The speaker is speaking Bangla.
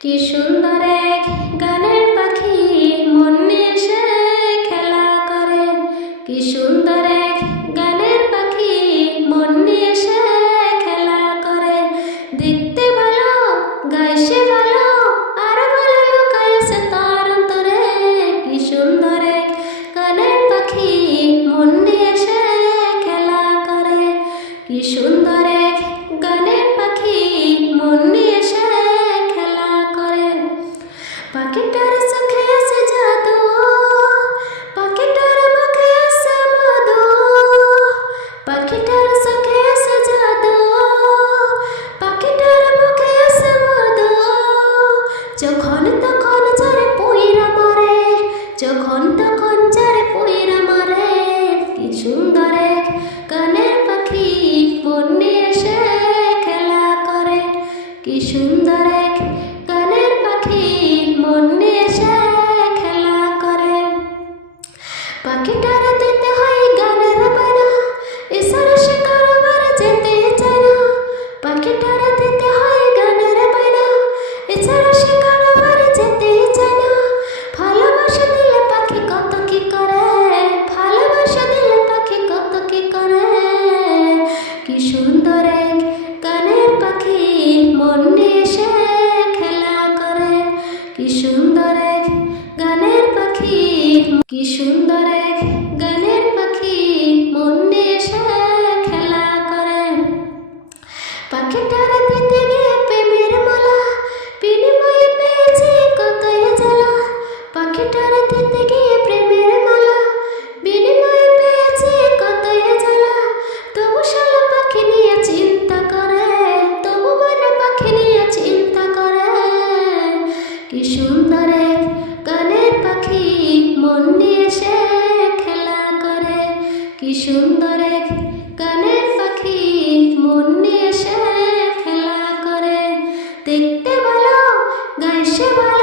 কি সুন্দর এক গানের পাখি মন নিয়ে সে খেলা করে। কি সুন্দর এক গানের পাখি মন নিয়ে সে খেলা করে। দেখতে ভালো, গায় সে ভালো, আর ভালো লুকায় সে তার অন্তরে। কি সুন্দর এক গানের পাখি মন নিয়ে সে খেলা করে। কি সুন্দর এক গানের পাখি মন নিয়ে সে খেলা করে। পাখিটার চোখে আছে জাদু, পাখিটার মুখে আছে মধু। পাখিটার চোখে আছে জাদু, পাখিটার মুখে আছে মধু। যখন তখন যারে পইরা মারে, যখন তখন যারে পইরা মারে। কি সুন্দর এক গানের পাখি মন নিয়ে সে খেলা করে। কি সুন্দর এক গানের পাখি মন নিয়ে সে খেলা করে। পাখিটার দিতে হয় গানের বানা, ইশারা সে কারোবার যেতে চায় না। পাখিটার দিতে হয় গানের বানা, ইশারা সে কারোবার যেতে চায় না। ভালোবাসা দিলে পাখি কত কি করে, ভালোবাসা দিলে পাখি কত কি করে। কি সুন্দর এক গানের পাখি মন নিয়ে সে খেলা করে। কি সুন্দর এক গানের পাখি, কি সুন্দর এক গানের পাখি মন নিয়ে সে খেলা করে। পাখিটার দিতে গিয়ে প্রেমের মালা, বিনিময়ে পেয়েছি কতই জ্বালা। পাখিটার দিতে গিয়ে প্রেমের মালা, বিনিময়ে পেয়েছি কতই জ্বালা। তবু শালা পাখি নিয়ে চিন্তা করে, তবু মনে পাখি নিয়ে চিন্তা করে। কি সুন্দর এক গানের পাখি মন নিয়ে সে খেলা করে। কি সুন্দর এক গানের পাখি মন নিয়ে সে খেলা করে। দেখতে ভালো, গায় সে ভালো,